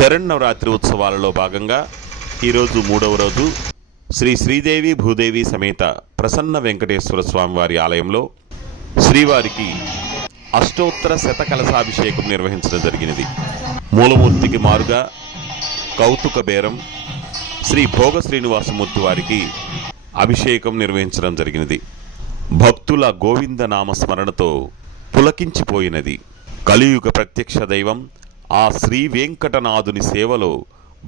శరన్నవరాత్రి ఉత్సవాలలో భాగంగా ఈరోజు మూడవ రోజు శ్రీ శ్రీదేవి భూదేవి సమేత ప్రసన్న వెంకటేశ్వర స్వామివారి ఆలయంలో శ్రీవారికి అష్టోత్తర శతకలశాభిషేకం నిర్వహించడం జరిగినది. మూలమూర్తికి మారుగా కౌతుక బేరం శ్రీ భోగ శ్రీనివాసమూర్తి వారికి అభిషేకం నిర్వహించడం జరిగినది. భక్తుల గోవింద నామస్మరణతో పులకించిపోయినది. కలియుగ ప్రత్యక్ష దైవం ఆ శ్రీ వెంకటనాథుని సేవలో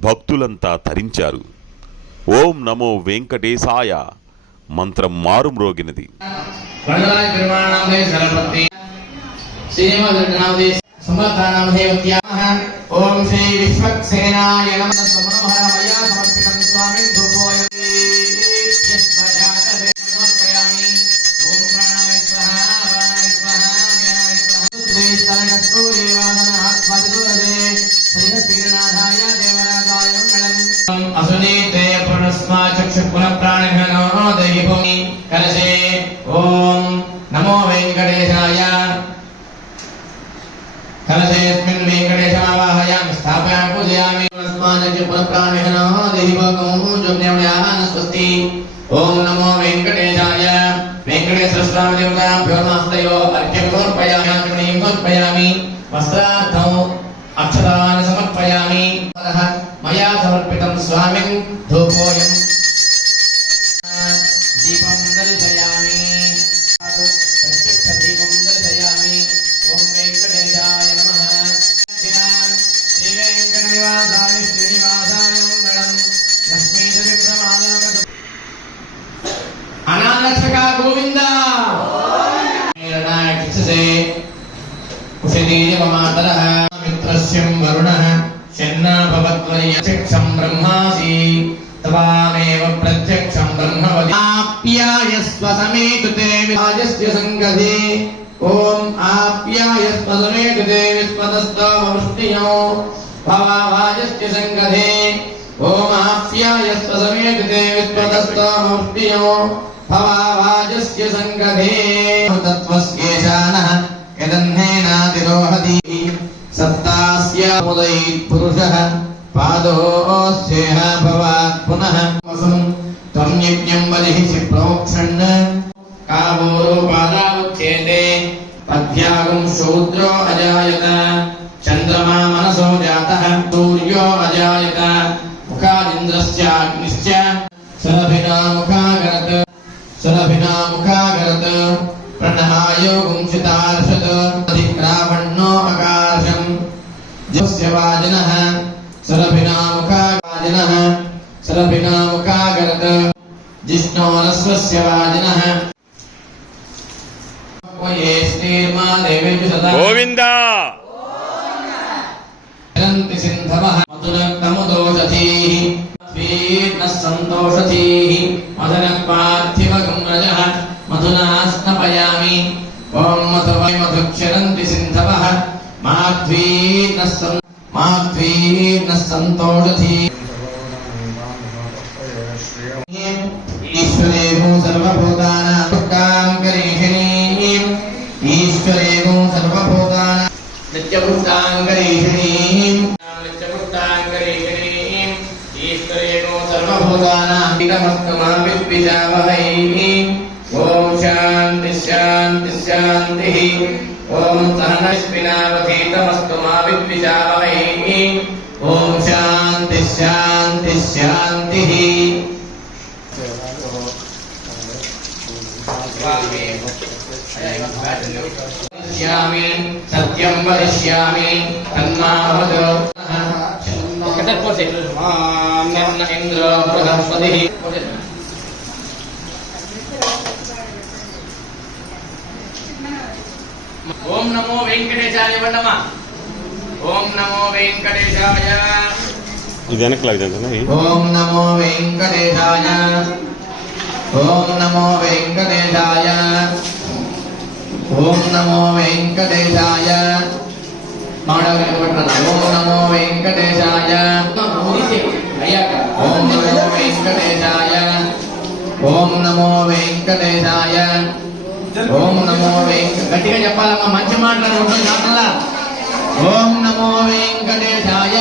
భక్తులంతా తరించారు. ఓం నమో వెంకటేశాయ మంత్రం మారుమ్రోగినది. ఓం శ్రీ విశ్వక్సేనాయ నమః. असुनीते पुनस्मा चक्षुपुनः प्राणघनो दैवोमि कलशे ओम नमो वेंकटेशाय कलशेऽस्मिन् वेंकटेशमावाहयामि स्थापयामि पूजयामि पुनस्मा चक्षुपुनः प्राणघनो दैवोमि जुम्न्याः स्वस्ति ओम नमो वेंकटेशाय वेंकटेश्वर स्वामी देवताभ्यो नमस्तयो अर्घ्यं समर्पयामि वस्त्रार्थौ अक्षतान् समर्पयामि मया समर्पितं स्वामिं धूपोऽयं दीपं दर्शयामि प्रत्यक्षदीपं दर्शयामि ओम वेंकटेशाय नमः श्री वेंकटनिवासाय श्रीनिवासाय मंगलम लक्ष्मीचरित्रमालोक अनालक्षका गोविंदा निर्णायक से उषदीजवमातरः मित्रस्यं वरुणः शन्ना भवत्वयक्षं ब्रह्मासि तवामेव प्रत्यक्षं ब्रह्मवदि आप्यायस्व समेतुते विभाजस्य संगधे ओम आप्यायस्व समेतुते विस्पतस्तवृष्टियो भवावाजस्य संगधे ओम आप्यायस्व समेतुते विस्पतस्तवृष्टियो भवावाजस्य संगधे तत्त्वस्येषानः यदन्नेनातिरोहति सत्तास्य उदयित् पुरुषः पादोऽस्येह भवात् पुनः वसं त्वं यज्ञं बलिहि प्रोक्षन् कावोरो पादावच्छेदे पद्भ्यागं शूद्रो अजायत चन्द्रमा मनसो जातः सूर्यो अजायत मुखादिन्द्रस्याग्निश्च सरभिना मुखागरत् प्रणहायो गुंसितार्षत् अधिक्रावण्णो अकार्षम् जस्य वाजिनः सरभिना मुखागरत् जिष्णोरस्वस्य वाजिनः ये स्नेर्मा देवेषु सदा गोविन्दा चरन्ति सिन्धवः मधुरक्तमुदोषधीः स्वीर्णः सन्तोषधीः मदनः पार्थिवगं रजः मधुना स्नपयामि ओम मधुक्षरन्ति सिन्धवः माध्वीर्नः सन्तोषधी ईश्वरेगो सर्वभूतानां नित्यभूताङ्करीषिणीं ईश्वरेगो सर्वभूतानां विद्विषावहै ओम शांति शांति शांति ओम सहनस्मिनावधीतमस्तु मा विद्विषावहै ओम शांति शांति शांति सत्यं वदिष्यामि तन्मावतु इंद्रो बृहस्पतिः ओम नमो वेंकटेशाय वंदमा ओम नमो वेंकटेशाय इधर लग जाता ना ओम नमो वेंकटेशाय ओम नमो वेंकटेशाय ओम नमो वेंकटेशाय ओम नमो वेंकटेशाय ओम नमो वेंकटेशाय ओम नमो वेंकटेशाय ओम नमो गट्टिगा చెప్పాలమ్మా మంచి మాటలు ఉంటుంది నాకల్లా ఓం నమో వెంకటేశాయ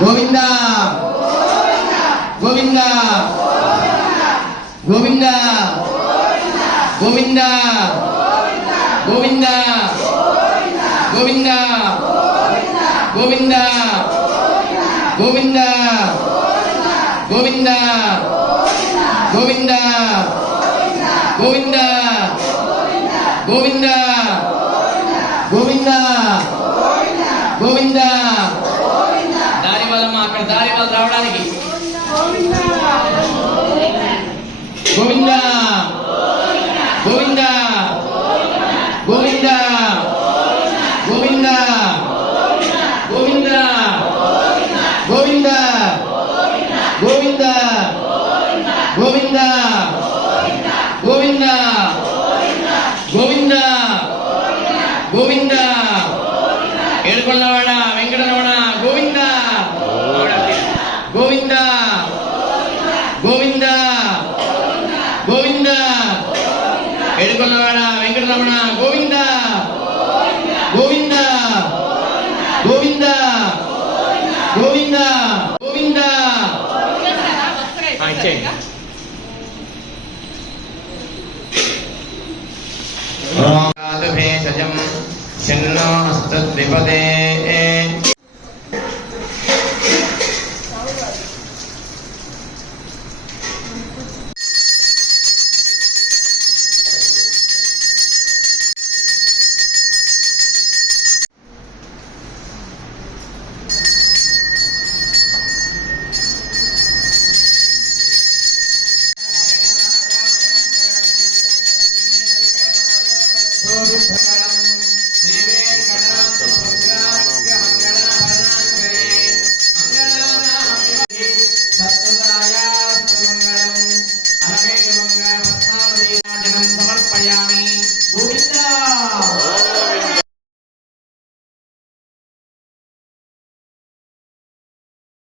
గోవింద గోవింద గోవింద గోవింద గోవింద గోవింద గోవింద గోవింద గోవింద గోవింద గోవింద గోవింద గోవింద గోవింద దారి వాళ్ళమ్మా అక్కడ దారి వాళ్ళు రావడానికి గోవింద గోవింద గోవింద గోవింద గోవింద గోవింద గోవింద గోవింద గోవింద గోవింద గోవింద ఏడుకొండవాడ వెంకటరమణ గోవింద గోవింద గోవింద గోవింద ఏడుకొండవాడ వెంకటరమణ గోవింద గోవింద గోవింద గోవింద గోవింద ఇచ్చేయండి భేషజం చిన్నో హస్తద్విపదే